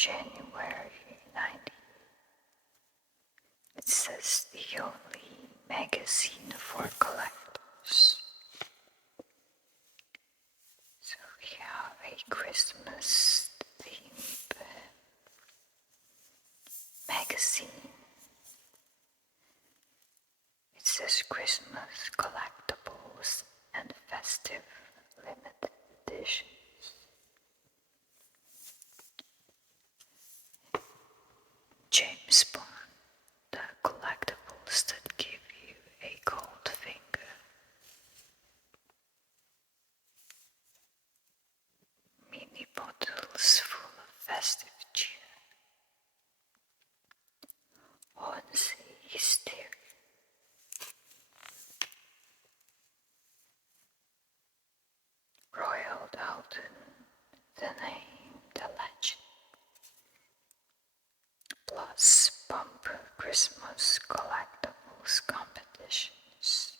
January 90. It says the only magazine for collectors. So we have a Christmas themed magazine. It says Christmas collectibles and festive limited editions. James Bond, the collectibles that give you a cold finger. Mini bottles full of festive cheer. Once hysteria. Royal Dalton, the name, the legend. Plus bumper Christmas collectibles competitions.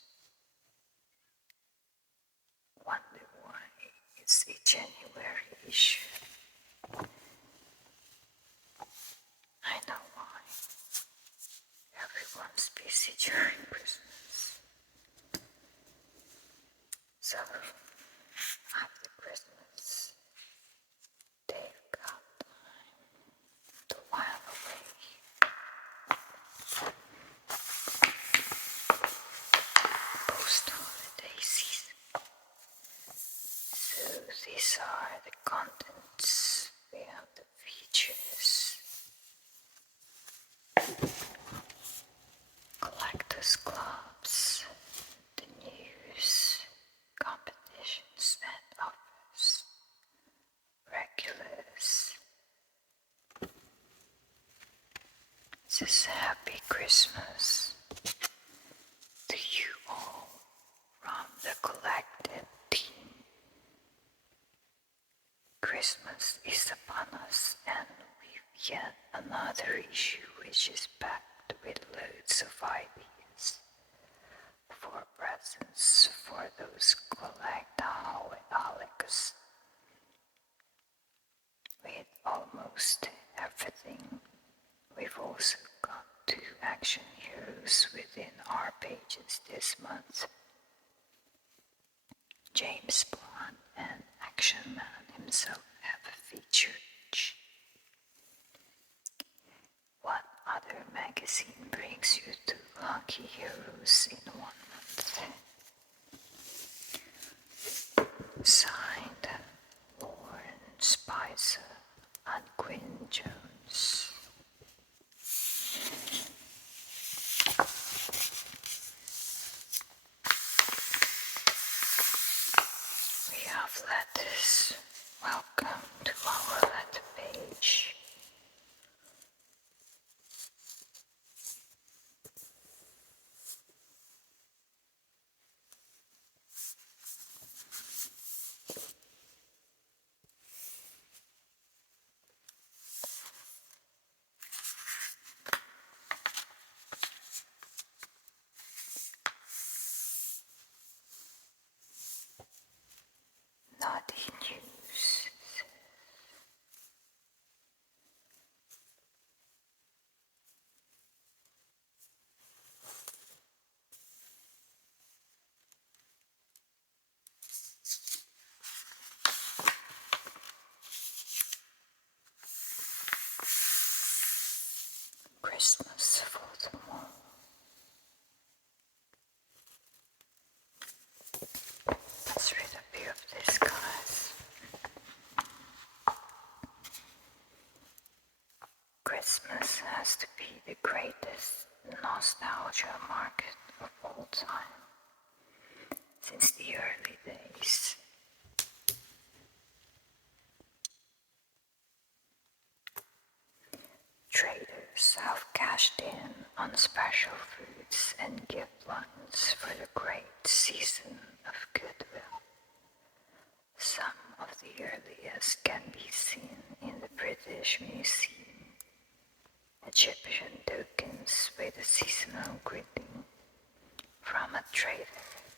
Wonder why it's a January issue. I know why. Everyone's busy during Christmas. So, after Christmas, they've got time to while away. Post-holiday season. So these are the contents. We have the features. Collectors clubs, the news, competitions and offers, regulars. It says Happy Christmas to you all from the collected team. Christmas is upon us and we've yet another issue which is packed with loads of ideas for presents for those collectaholics. With almost everything, we've also got 2 action heroes within our pages this month. James Bond and Action Man himself have a feature each. What other magazine brings you 2 lucky heroes in 1 month? Signed, Lauren Spicer and Quinn Jones. We have letters. Welcome to our letter page. Naughty news. Christmas for tomorrow. Let's read a few of these guys. Christmas has to be the greatest nostalgia market of all time. Since the early days. Traders have cashed in on special foods and gift lines for the great season of goodwill. Some of the earliest can be seen in the British Museum. Egyptian tokens with a seasonal greeting from a trader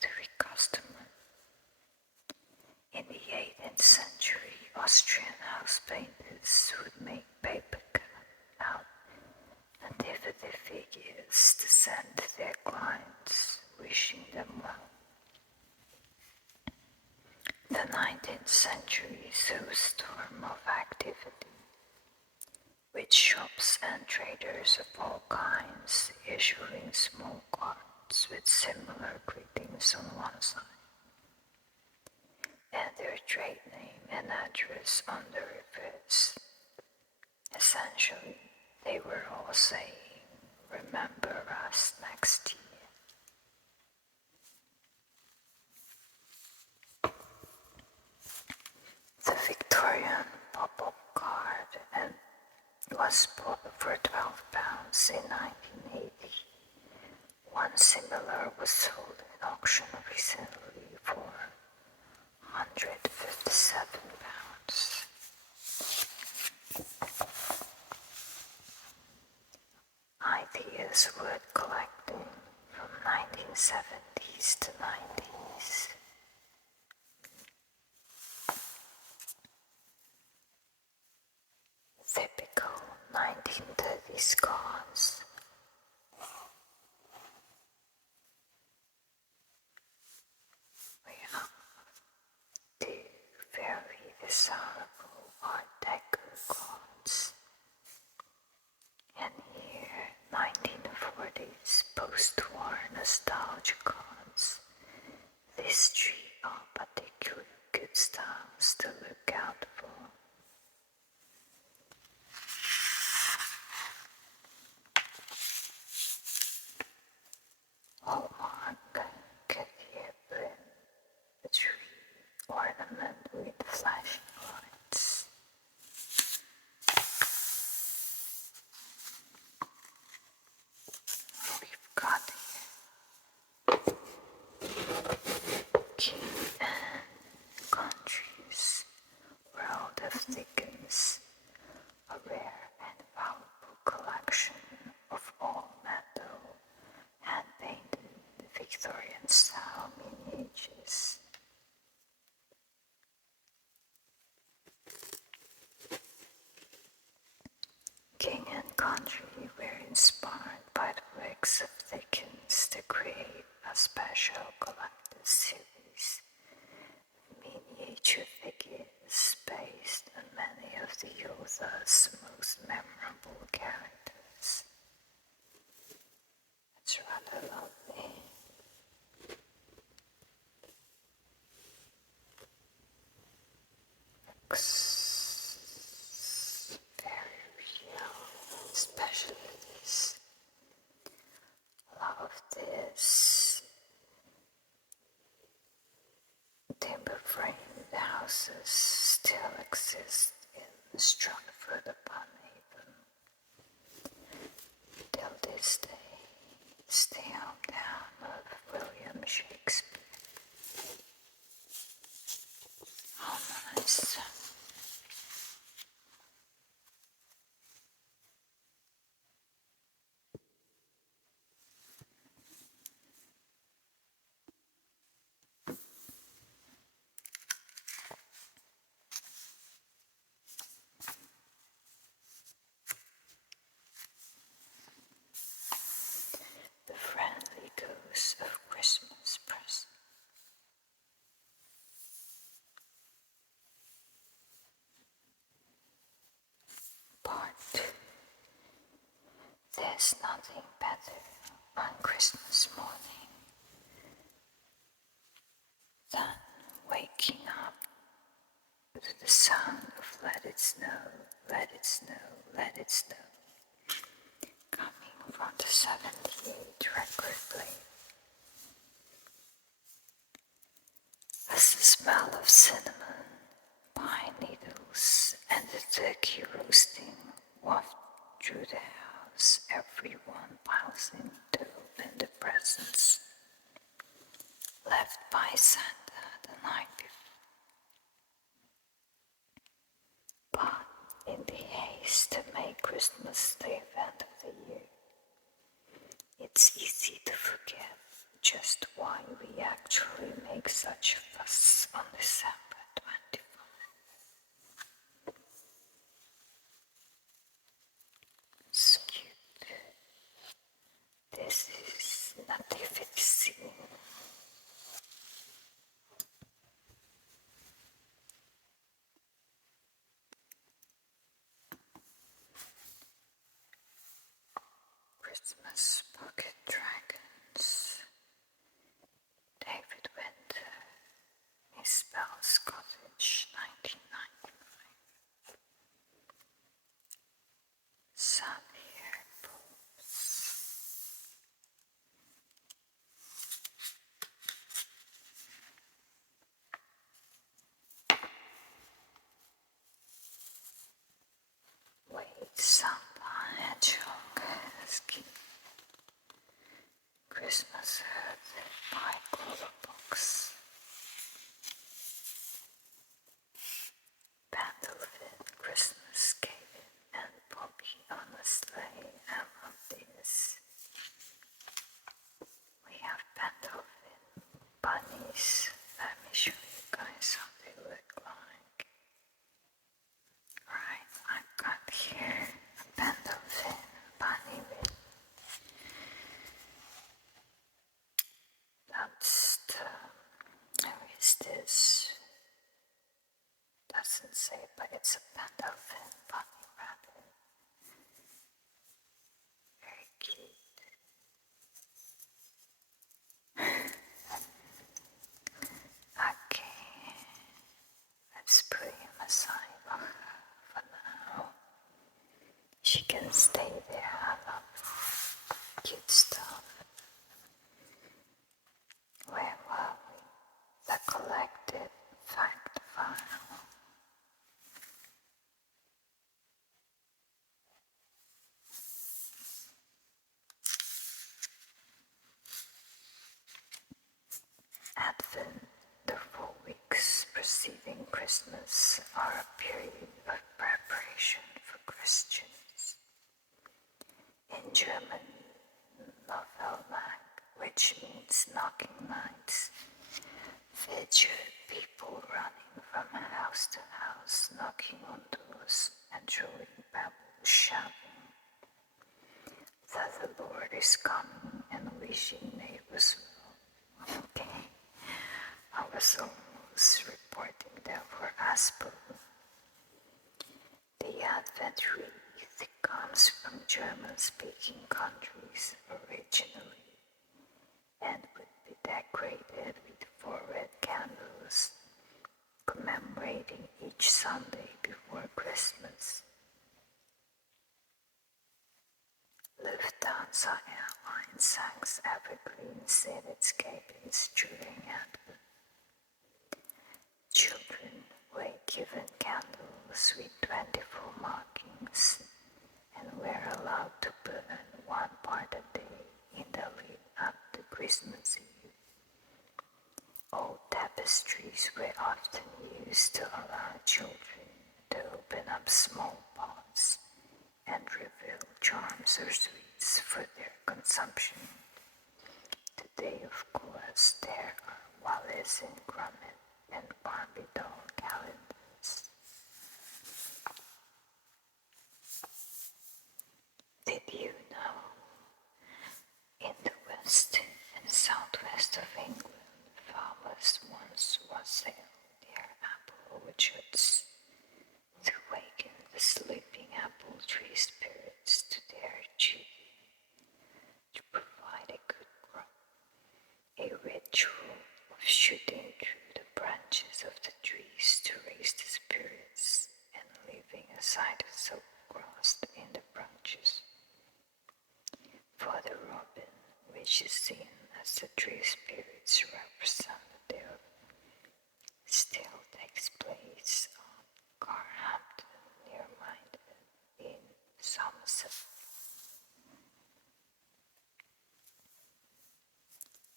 to a customer. In the 18th century, Austrian house painted artists would make paper cut-out and DVD figures to send to their clients, wishing them well. The 19th century saw a storm of activity, with shops and traders of all kinds issuing small cards with similar greetings on one side, and their trade name and address on the reverse. Essentially, they were all saying, "Remember us next year." The Victorian pop-up card and was bought for £12 in 1980. One similar was sold in auction recently for £157. Ideas were collecting from 1970s to 90s. Typical 1930s cards. We have two very desirable Art Deco cards, and here 1940s post-war nostalgia cards. These three are particularly good styles to look out for. Hallmark Goodyear print, a tree ornament with flashing lights. We've got here King and Country's World of Dickens, a rare and valuable collection of all metal hand-painted Victorian-style miniatures. King and Country were inspired by the works of Dickens to create a special collector's series of miniature figures based on many of the author's most memorable characters. It's rather lovely. Looks very real, especially this. A lot of this timber framed houses still exist in Stratford-upon-Avon till this day. It's the hometown of William Shakespeare. How nice. The friendly ghost of Christmas present. Part 2. There's nothing better on Christmas morning than waking up to the sound of "Let It Snow, Let It Snow, Let It Snow" coming from the 78 record player. As the smell of cinnamon, pine needles, and the turkey roasting waft through the house, everyone piles in to open the presents left by Santa the night before. But in the haste to make Christmas the event of the year, it's easy to forget just why we actually make such a fuss on December 24th. Santa Hedgehog Ski Christmas Earth by Collectables. Pandolphin Christmas Cake and Poppy on a sleigh. I love this. We have Pandolphin bunnies. Let me show you guys how they look like. Right, I've got here a Pandolphin bunny with that's where is this? Doesn't say, but it's a Pandolphin bunny rabbit. Very cute. Okay, let's put him aside for now. She can stay there. I love cute stuff. Where were we? The collected fact file. Advent, the 4 weeks preceding Christmas, are a period of preparation for Christians. In German, Novelnacht, which means knocking nights, featured people running from house to house, knocking on doors and throwing pebbles, shouting that the Lord is coming and wishing neighbors well. Okay, I was almost reporting that for Aspen. The Advent wreath comes from German-speaking countries originally and would be decorated with 4 red candles commemorating each Sunday before Christmas. Lufthansa Airlines hangs evergreens in its cabins during Advent. Children were given candles with 24 markings and were allowed to burn 1 part a day in the lead up to Christmas Eve. Old tapestries were often used to allow children to open up small pots and reveal charms or sweets for their consumption. Today, of course, there are Wallace and Gromit and Barbie doll calendars. Did you know in the west and southwest of England, farmers once wassailed their apple orchards to waken the sleeping apple tree spirits to their duty to provide a good crop? A ritual of shooting through the branches of the trees to raise the spirits and leaving a side of soap grass in the branches. For the robin, which is seen as the tree spirit's representative, still takes place on Carhampton near Minded in Somerset.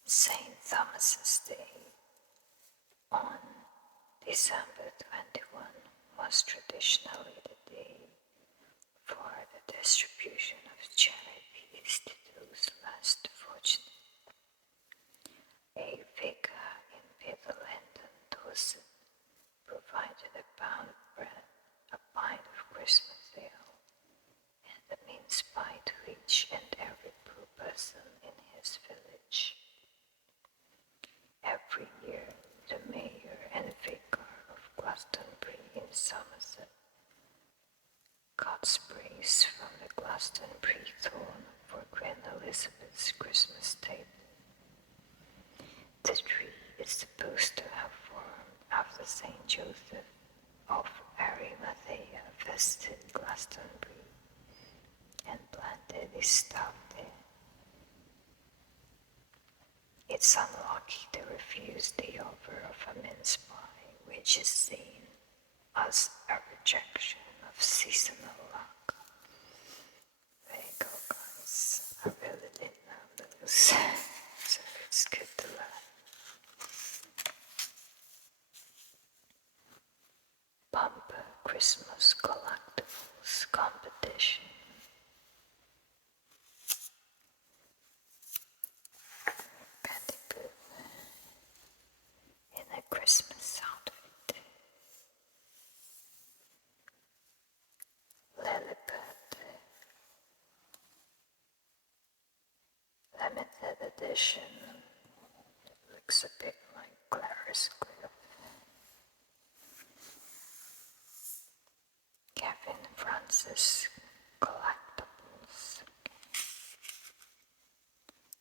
St. Thomas's Day on December 21 was traditionally the day for the distribution of charities to those less fortunate. A vicar in Biddleton, Dorset, provided a pound of bread, a pint of Christmas ale, and a mince pie to each and every poor person in his village. Every year, the mayor and vicar of Glastonbury in Somerset cut sprays from the Glastonbury thorn for Queen Elizabeth's Christmas table. The tree is supposed to have formed after St. Joseph of Arimathea visited Glastonbury and planted his staff there. It's unlucky to refuse the offer of a mince pie, which is seen as a rejection of seasonal luck. Collectibles competition. Betty Boop in a Christmas outfit. Lilliput, limited edition. It looks a bit like Clara's Cliff. Kevin Francis Collectables.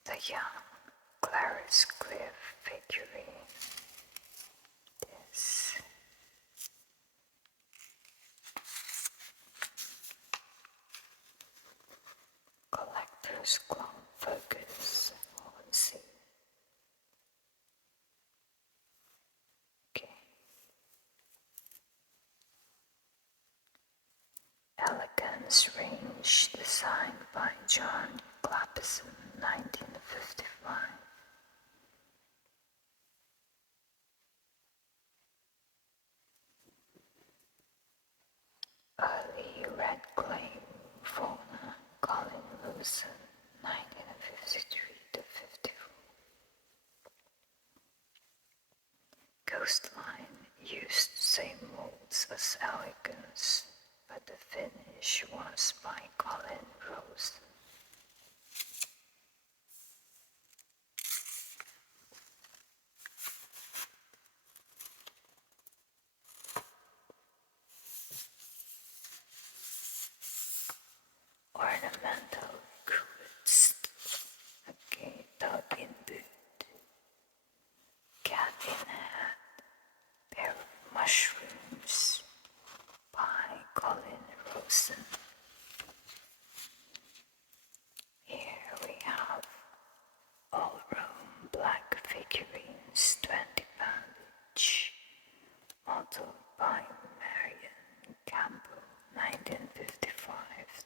The young Clarice Cliff figurine. This collector's clown focus on scene. Okay. Elegance range designed by John Clapison, 1955. Early red clay fauna, Colin Lewison, 1953 to 54. Coastline used same molds as Elegance, but the finish was by Colin Rose. Ornamental goods, okay, dog in boot, cat in hat, pair of mushrooms by Colin Rosen. Here we have all Rome black figurines, 20 pound each, modeled by Marion Campbell, 1955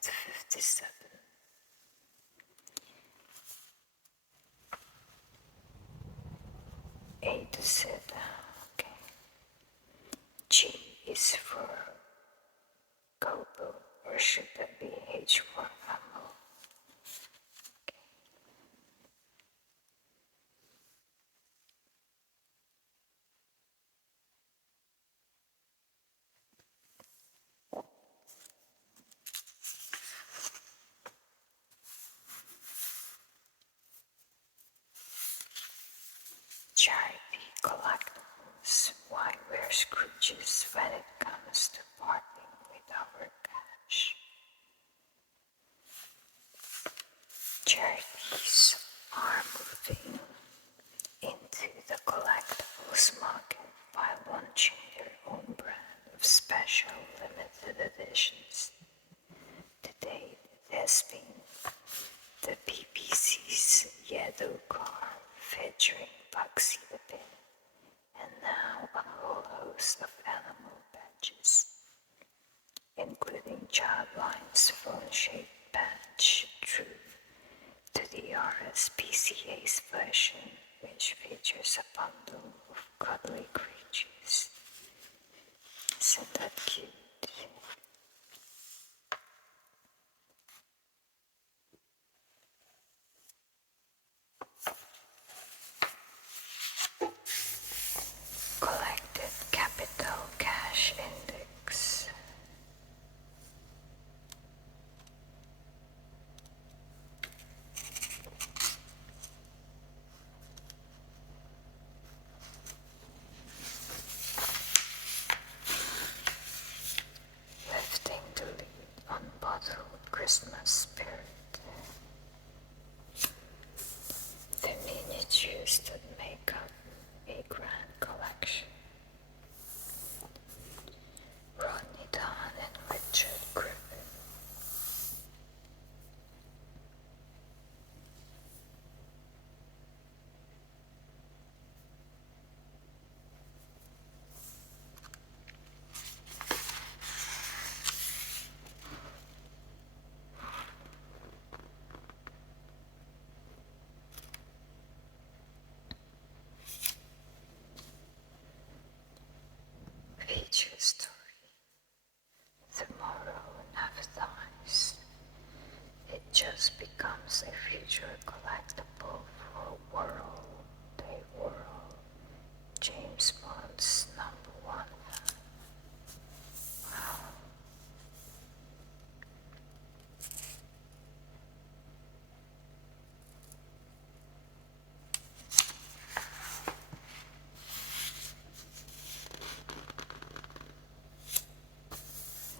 to 57. A to Z, okay. G is for Gobo, or should that be H for ammo? Okay. Charity collectibles. Why wear Scrooges when it comes to parting with our cash? Charities are moving into the collectibles market by launching their own brand of special limited editions. To date, it has been the BBC's Yellow Car featuring Bugsy the Bear, and now a whole host of animal badges, including Childline's phone-shaped badge true to the RSPCA's version, which features a bundle of cuddly creatures. Isn't that cute? Collected Capital Cash Index. Lifting the lid on bottled Christmas spirit. The miniatures that make up a grand collection. Rodney Dunn and Richard Griffin. just becomes a future collectible for world James Bond's #1 fan. Wow.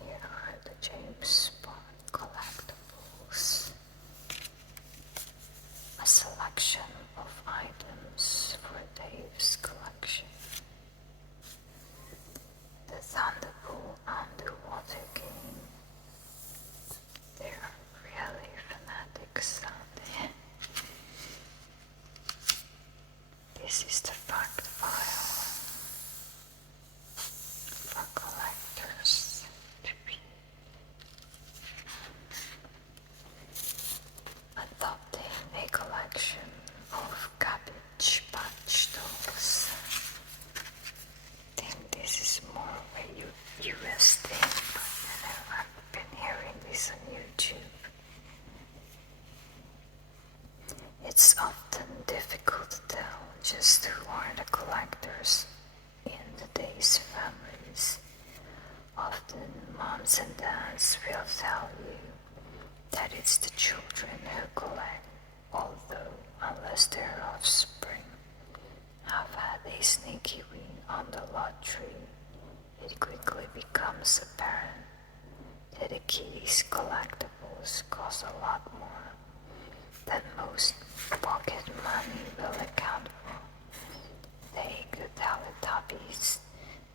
Here are the James Bond collectibles. A selection of items for Dave's collection. The Thunderbolt underwater game. There are really fanatics out there. This is the fact file for collectors to read. Adopting a collection of Cabbage Patch dolls. I think this is more of a US thing, but I've been hearing this on YouTube. It's often difficult to tell just who are the collectors in today's families. Often moms and dads will tell you that it's the children who collect, although unless their offspring have had a sneaky win on the lottery, it quickly becomes apparent that the kiddies' collectibles cost a lot more than most pocket money will account for. They could Teletubbies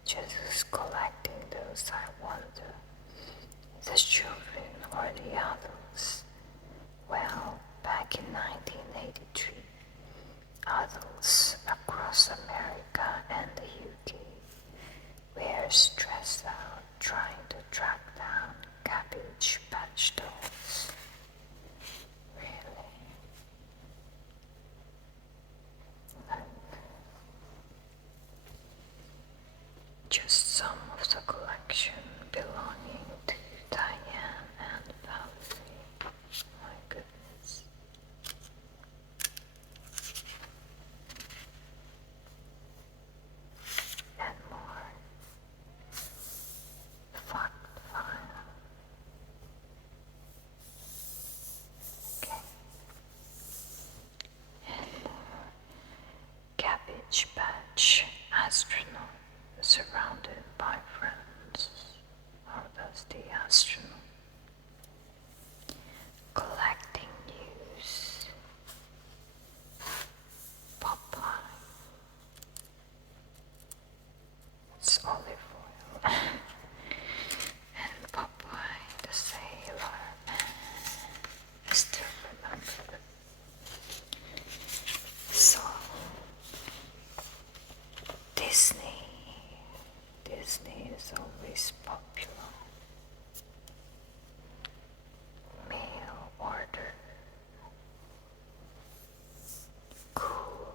just who's collecting those, I wonder. The children or the adults? Well, back in 1983, adults across America and the UK were stressed out trying to track down Cabbage Patch dolls. Really? Just some of the collection belonging to Diane and Valerie. My goodness. And more. Fact file. Okay. And more. Cabbage Patch astronaut surrounded by friends. How does the astronaut? Collecting news. Popeye. It's olive oil. And Popeye the Sailor Man. I still remember it. So Disney is always popular. Mail order. Cool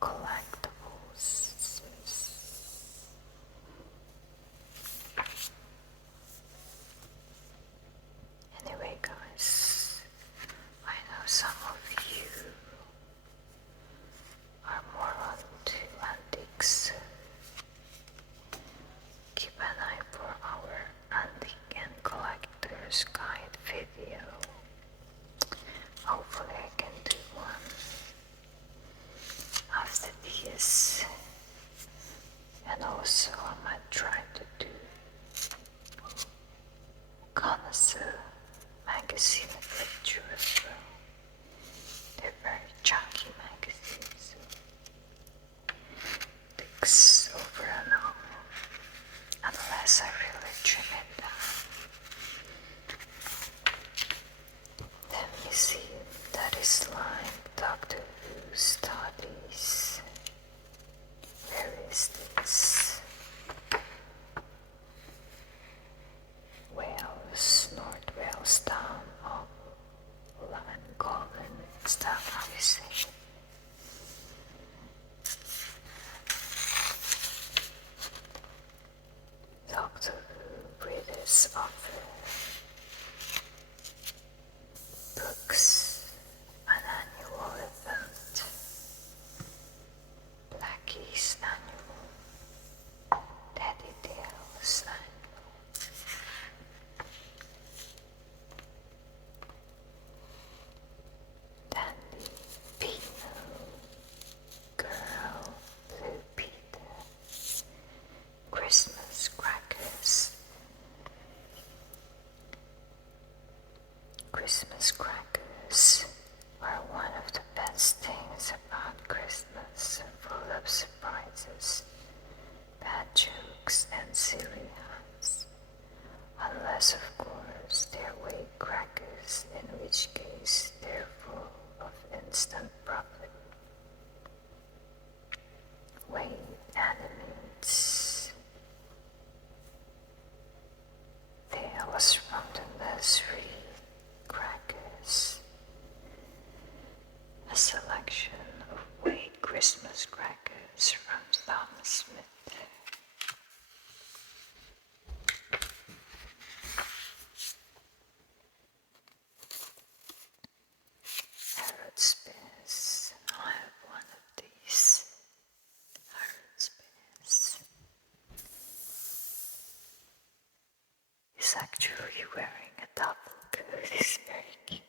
collectibles. Anyway, guys, I know some of you are more onto antiques. Keep an eye for our antique and collector's guide video. Hopefully I can do one after this, and also I might try to do Connoisseur magazine lecture as well. They're very chunky magazines, so it takes over an hour unless I really trim it down. Let me see, that is like Doctor Who studies. Where is this? Wales, North Wales town of Christmas crackers are one of the best things about Christmas, full of surprises, bad jokes, and silly hats. Unless, of course, they're weight crackers, in which case they're full of instant profit. Weight animates. Tales from the nursery crackers. A selection of weight Christmas crackers from Tom Smith. Harrod Spears. I have one of these. Harrod Spears. He's actually wearing a double coat. He's very cute.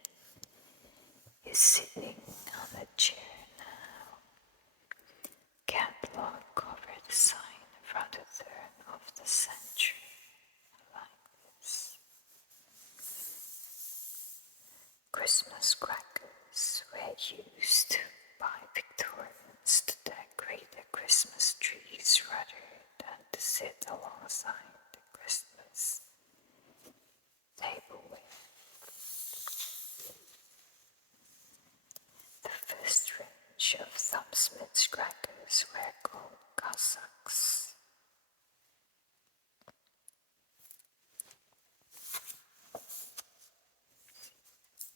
He's sitting on a chair now. Catalog cover design from the turn of the century. I like this. Christmas crackers were used by Victorians to decorate their Christmas trees rather than to sit alongside the Christmas tableware. The first range of Tom Smith's crackers were called Cossacks.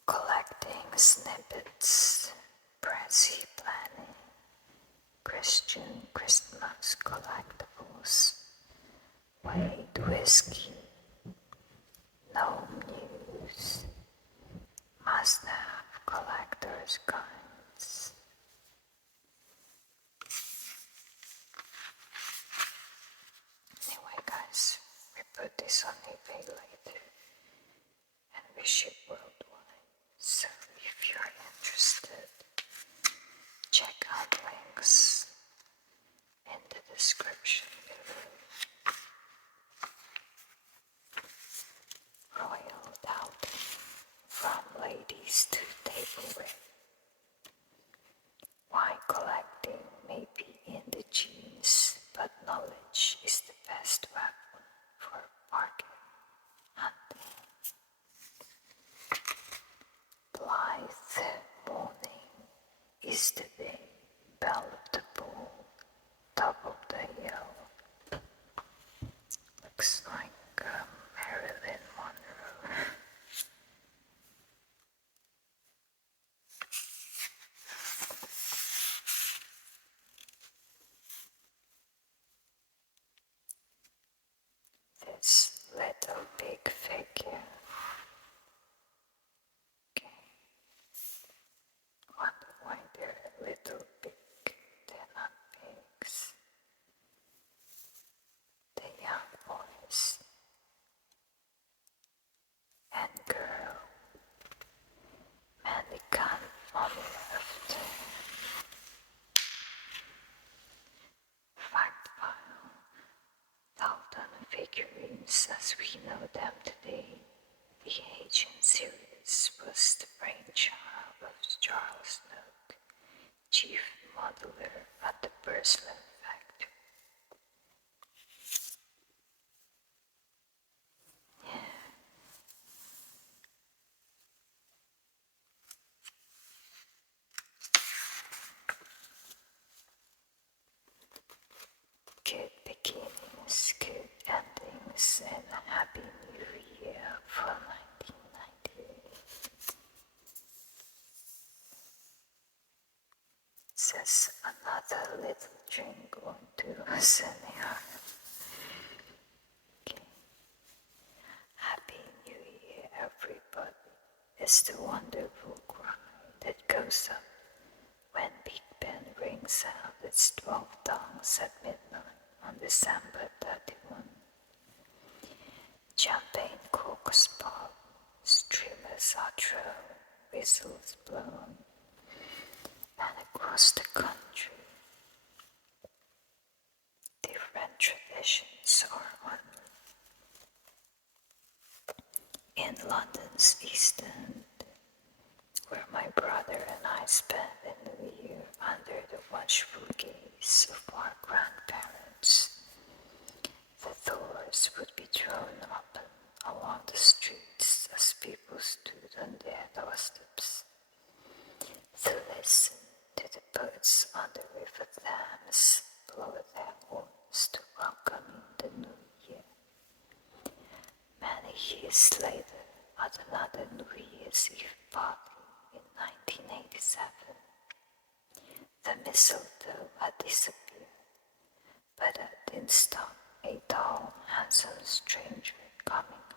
Collecting snippets, Prezi planning, Christian Christmas collectibles, Wade whiskey, gnome news, must-have collector's guides. Anyway, guys, we put this on eBay later, and we ship worldwide. So if you're interested, check out links in the description below. Royal outing from ladies to tableware. Why collecting may be in the genes, but knowledge is the best weapon for bargain hunting. Blithe morning is the day, bell of the bull, top of the hill. Looks like Marilyn Monroe. This little big figure. Okay. Wonder why they're a little big. They're not pigs. The young boys and girl. Mannequin on the left. Fact file. Dalton figurines as we know them today. The Agent series was the brainchild of Charles Nook, chief modeler at the Burslem factory. Good beginnings, good endings, and a happy new year for 1998. Says another little drink going to us anyhow. Okay. Happy New Year, everybody. It's the wonderful cry that goes up when Big Ben rings out its 12 tongues at midnight on December 31. Champagne corks pop, streamers are thrown, whistles blown, and across the country, different traditions are honored. In in London's East End, where my brother and I spent the New Year under the watchful gaze of our grandparents. The doors would be thrown open along the streets as people stood on their doorsteps to listen to the boats on the River Thames blow their horns to welcome in the New Year. Many years later, at another New Year's Eve party in 1987, the mistletoe had disappeared, but that didn't stop a tall, handsome stranger coming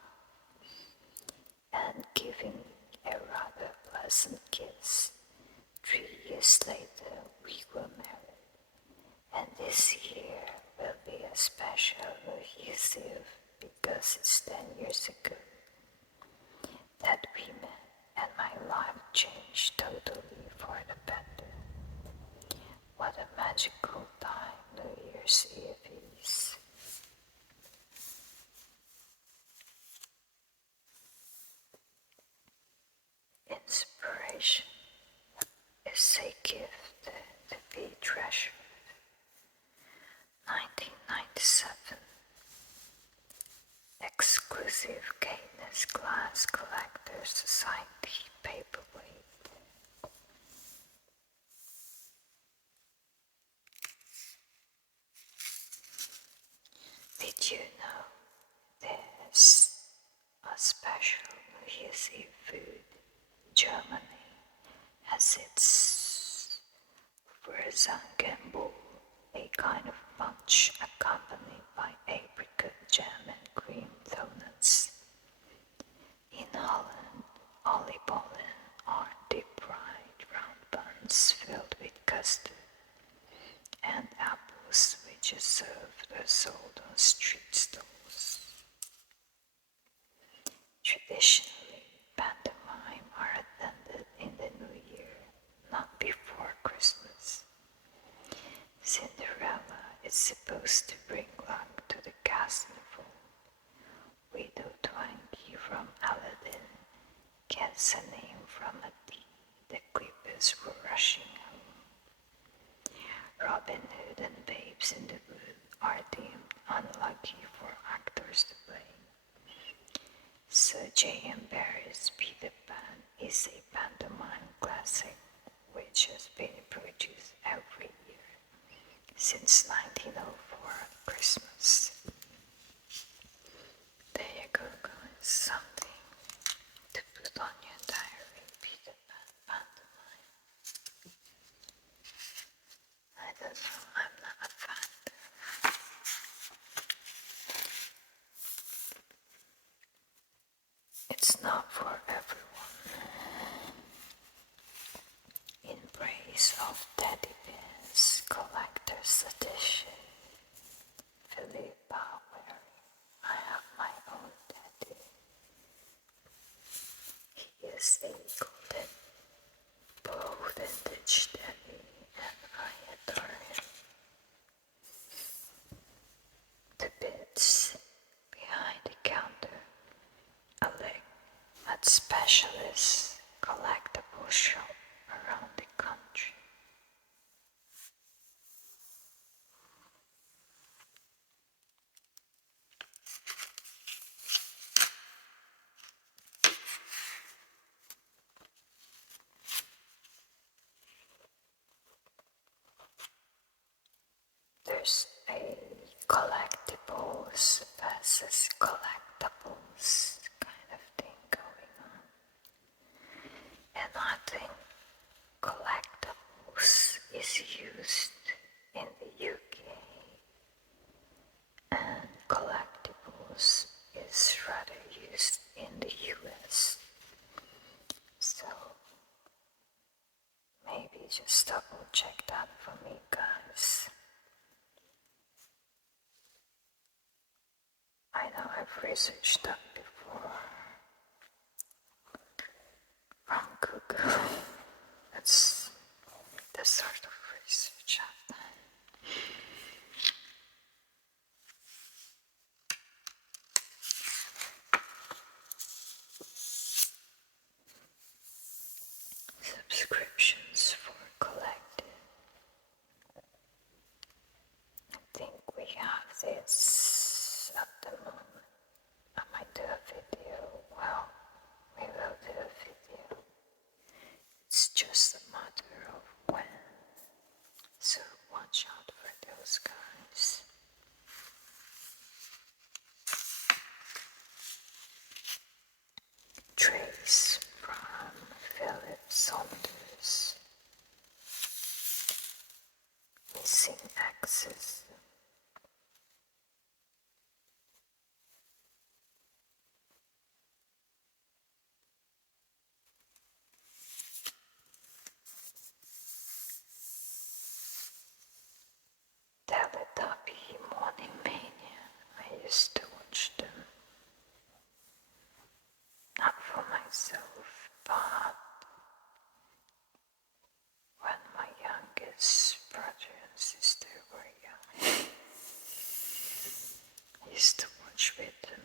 and giving me a rather pleasant kiss. 3 years later, we were married, and this year will be a special New Year's Eve because it's 10 years ago that we met and my life changed totally for the better. What a magical time New Year's Eve is. Inspiration is a gift to be treasured. 1997. Exclusive Caithness Glass Collectors Society paperweight. Did you know there's a special New Year's Eve food? Germany has its Wurzelgembowl, a kind of punch accompanied by apricot jam and cream donuts. In Holland, oliebollen are deep-fried round buns filled with custard, and apples which are served or sold on street stalls. Traditionally, pantomime are attended in the New Year, not before Christmas. Cinderella is supposed to bring luck to the castle. Widow Twangy from Aladdin gets a name from a tea the Clippers were rushing home. Robin Hood and Babes in the Wood are deemed unlucky for actors to play. Sir J.M. Barrie's Peter Pan is a pantomime classic which has been produced every year since 1904 at Christmas. There you go, guys. Something to put on your diary. Peter Pan pantomime. I don't know. I'm not a fan. It's not for everyone. In praise of teddy bears, collector's edition. Philip Power. I have my own teddy. He is a golden bow vintage teddy, and I adore him. The bits behind the counter, a leg at specialist collectible shop around the country. There's a collectibles versus collectables kind of thing going on. And I think collectables is used in the UK and collectibles is rather used in the US. So maybe just double check that for me, guys. I know I've researched that before from Google. That's the sort of research I've done. used to watch them. Not for myself, but when my youngest brother and sister were young, I used to watch with them.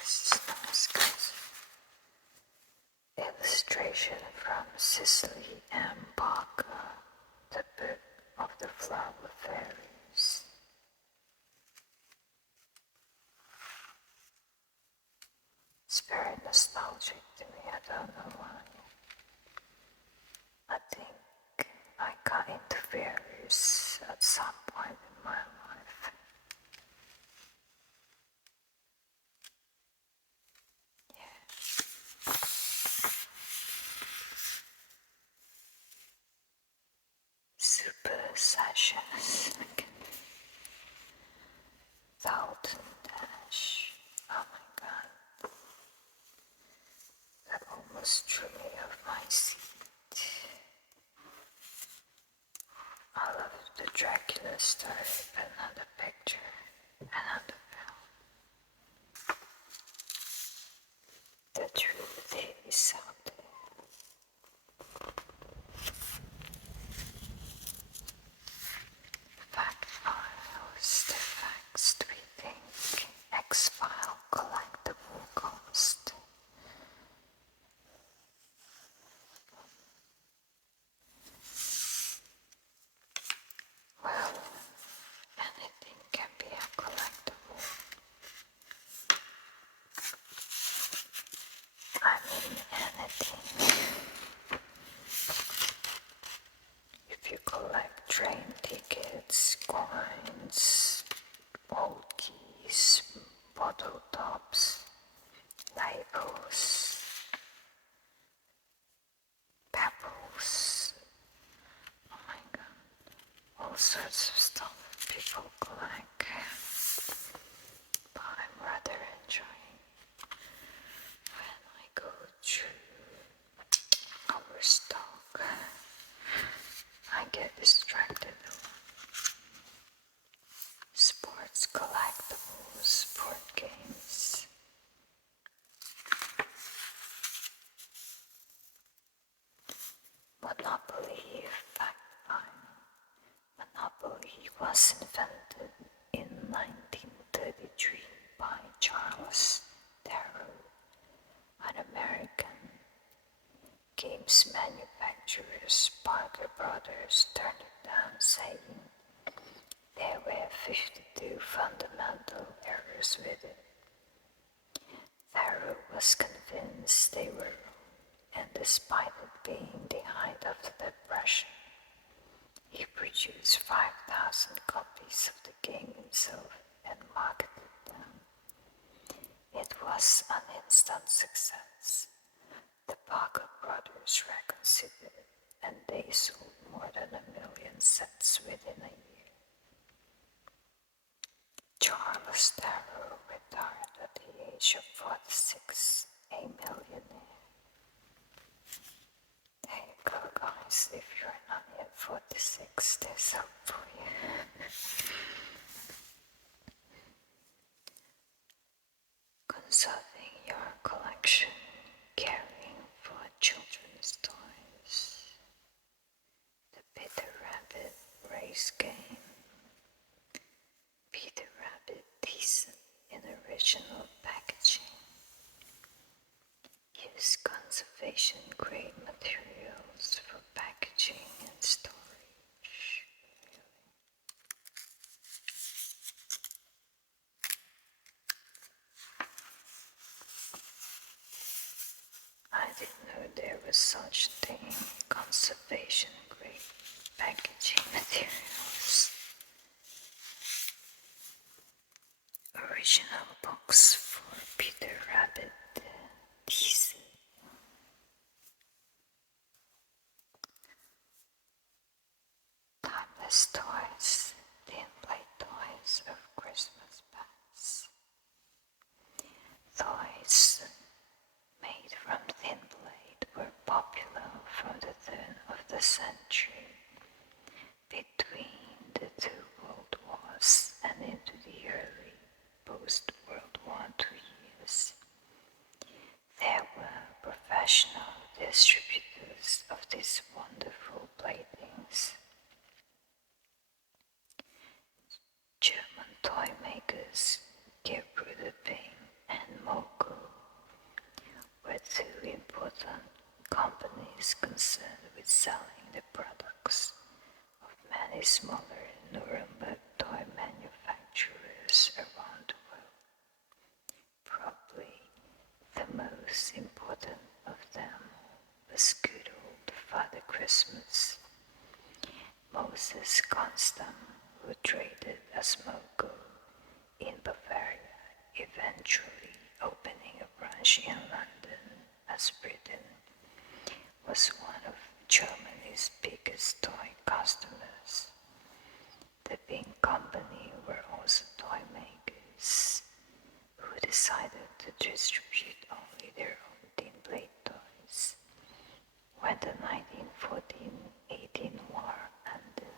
This is nice, guys. Illustration from Cicely M. Barker, the book of the flower fairies. It's very nostalgic to me, I don't know why. I think I got into fairies at some point in my life. Yeah. Super sashes. Dalton Dash. Oh my god. That almost threw me off my seat. I love the Dracula story, another picture, another film. The truth is out there. Fact files, the facts we think X-File collectible cost. Well, anything can be a collectible. I mean anything. If you collect train tickets, coins, old keys, bottle tops, labels, pebbles, oh my god, all sorts of stuff people collect. But I'm rather enjoying when I go through our stock. I get distracted a lot. Sports collectibles, board games. Monopoly, fact finding. Monopoly was invented in 1933 by Charles Darrow, an American. Games manufacturers Parker Brothers turned it down, saying there were 52 fundamental errors with it. Darrow was convinced they were wrong, and despite it being the height of the Depression, he produced 5,000 copies of the game himself and marketed them. It was an instant success. The Parker brothers reconsidered, and they sold more than 1,000,000 sets within a year. Charles Darrow retired at the age of 46, a millionaire. There you go, guys. If you're not yet 46, there's hope for you. Consulting your collection, caring for children's toys. The Peter Rabbit race game. Peter Rabbit decent in original packaging. Use conservation grade materials for packaging and storage. I didn't know there was such thing, conservation grade packaging materials. Original box for Peter Rabbit. These timeless toys, thin plate toys of Christmas past. Toys made from thin plate were popular from the turn of the toy makers Gebrüder and Moku were two important companies concerned with selling the products of many smaller Nuremberg toy manufacturers around the world. Probably the most important of them was good old Father Christmas. Moses Constam, who traded as Moku in Bavaria, eventually opening a branch in London as Britain, was one of Germany's biggest toy customers. The Bing Company were also toy makers who decided to distribute only their own tin plate toys when the 1914-18 war ended.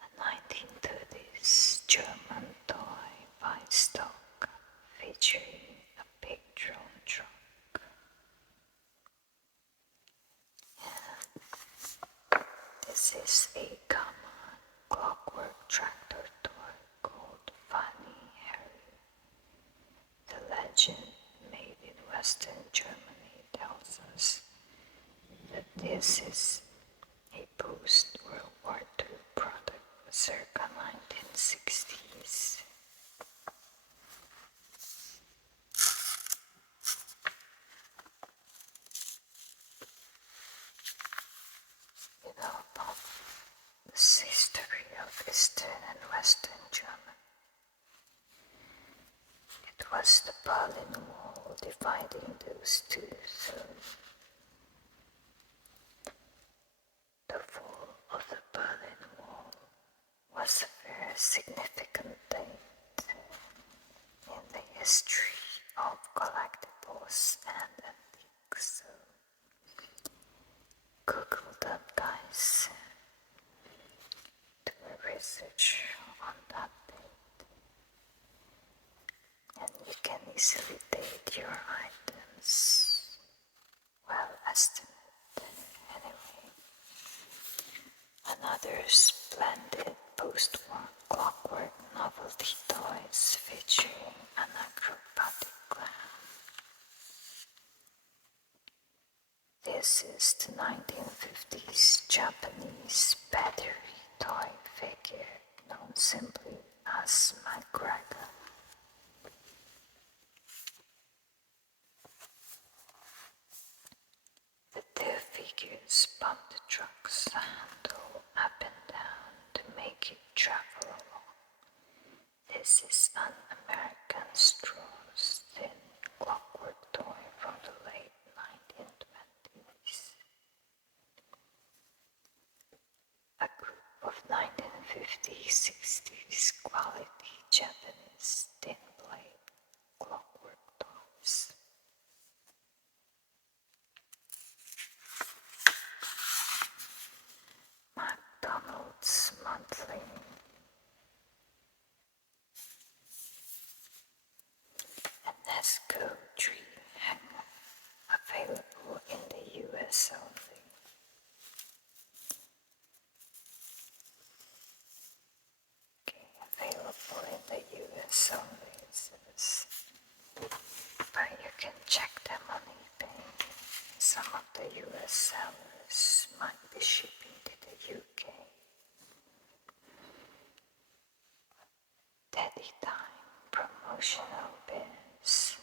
A 1930s German toy bike stock featuring a big drone truck. This is a common clockwork tractor toy called Funny Harry. The legend made in Western Germany tells us that this is a post-World War II product circa 1960s. You know about the history of Eastern and Western Germany. It was the Berlin Wall dividing those two, so the fall of the Berlin Wall was a very significant date in the history of collectibles and antiques. So Google that, guys. Do a research on that date, and you can easily date your items. Well, estimate. Anyway, another splendid post-war clockwork novelty toys featuring an acrobatic clown. This is the 1950s Japanese battery toy figure known simply as McGregor. The two figures bump the truck's handle up and down to make it travel along. This is an American Straw's thin clockwork toy from the late 1920s. A group of 1950s-60s quality Japanese thin blade clockwork toys. McDonald's Monthly. A Nesco tree hanger, available in the US only. Okay, available in the US only, it says. But you can check them on eBay. Some of the US sellers might be shipping to the UK. Daddy Time promotional bears.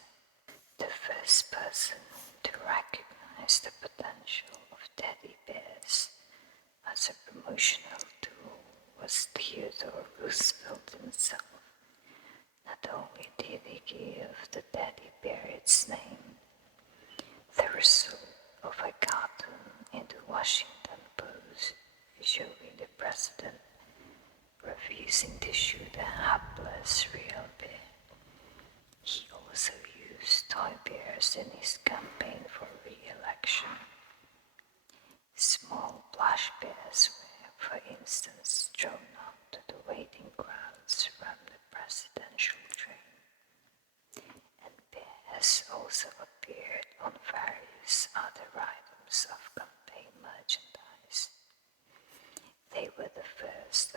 The first person to recognize the potential of teddy bears as a promotional tool was Theodore Roosevelt himself. Not only did he give the teddy bear its name, the result of a cartoon in the Washington Post showing the president refusing to shoot a hapless real bear. He also used toy bears in his campaign for re-election. Small plush bears were, for instance, thrown out to the waiting crowds from the presidential train, and bears also appeared on various other items of campaign merchandise. They were the first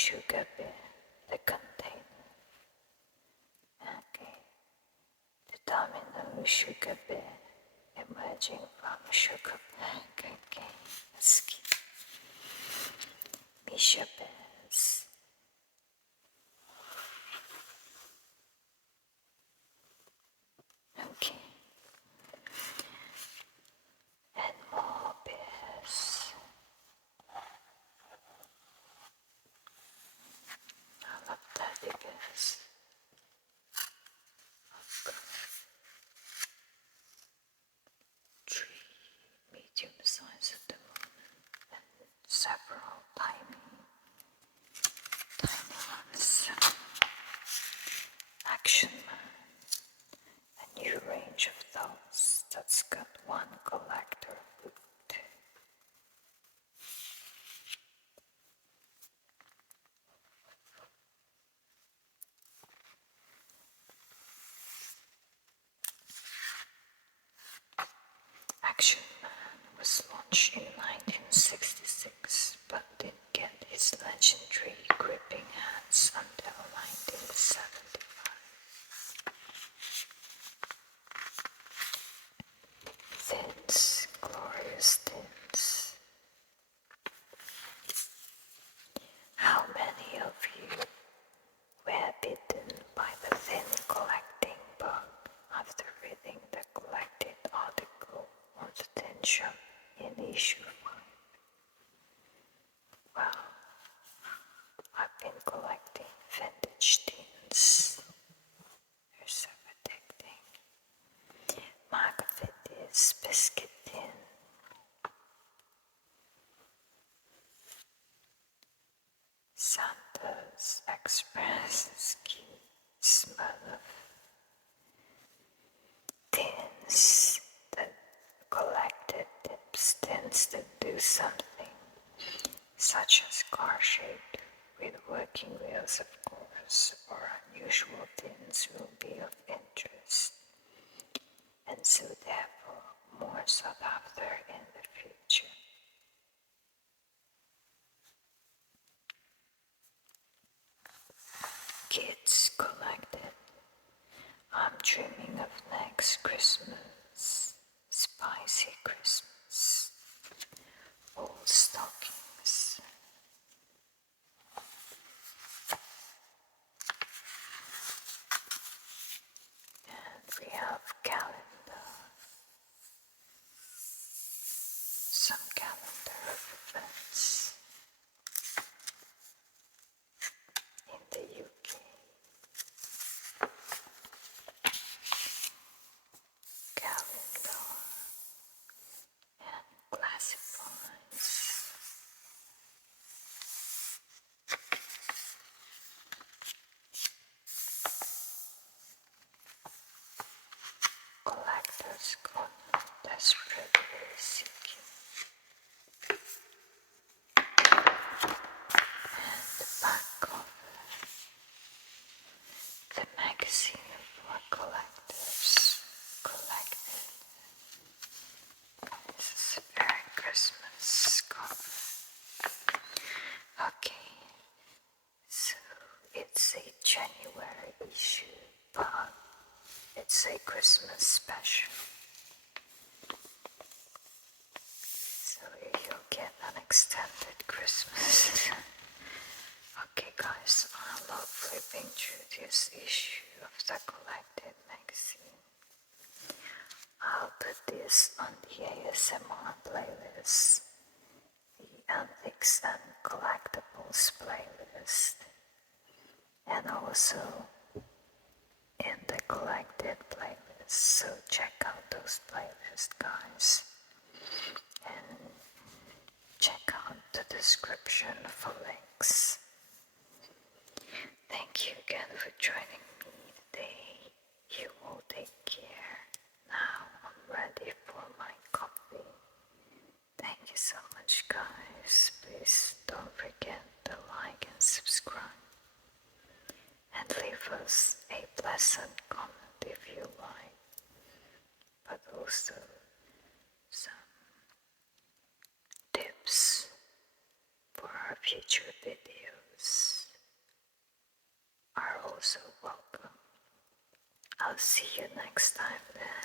sugar bear, the container. Okay, the domino sugar bear emerging from sugar pack. Okay, let's keep Misha bears. Okay, and more bears. I love teddy bears. Three medium size at the moment, and several tiny ones. Action Man, a new range of dolls that's got one collector boot. Action Man was launched in 1966, but didn't get his legendary gripping hands until 1975. Tins, glorious tins. How many of you were bitten by the thin collecting bug after reading the collected article on the tin shop in issue 5? Well, I've been collecting vintage tins. They're so addicting. Margaritas biscuit tin. Santa's Express ski smell of tins that collected tips tends to do something, such as car shaped with working wheels, of course, or unusual tins will be of interest, and so therefore more sought after in the future. Kids collected. I'm dreaming of next Christmas, spicy Christmas, old stockings. And we have calendar, some calendar of events in the UK. Calendar and classifieds. Collectors corner desperately seeking. And the back cover, the magazine for collectors collected. This is a very Christmas cover. Okay, so it's a January issue, but it's a Christmas special. So you'll get an extended Christmas. Okay guys, I love flipping through this issue of the collected magazine. I'll put this on the ASMR playlist, the Antiques and Collectibles playlist, and also in the collected playlist, so check out those playlists guys, and check out the description for links. Thank you again for joining me today. You all take care. Now I'm ready for my coffee. Thank you so much guys. Please don't forget to like and subscribe. And leave us a pleasant comment if you like. But also some tips for our future videos. see you next time then.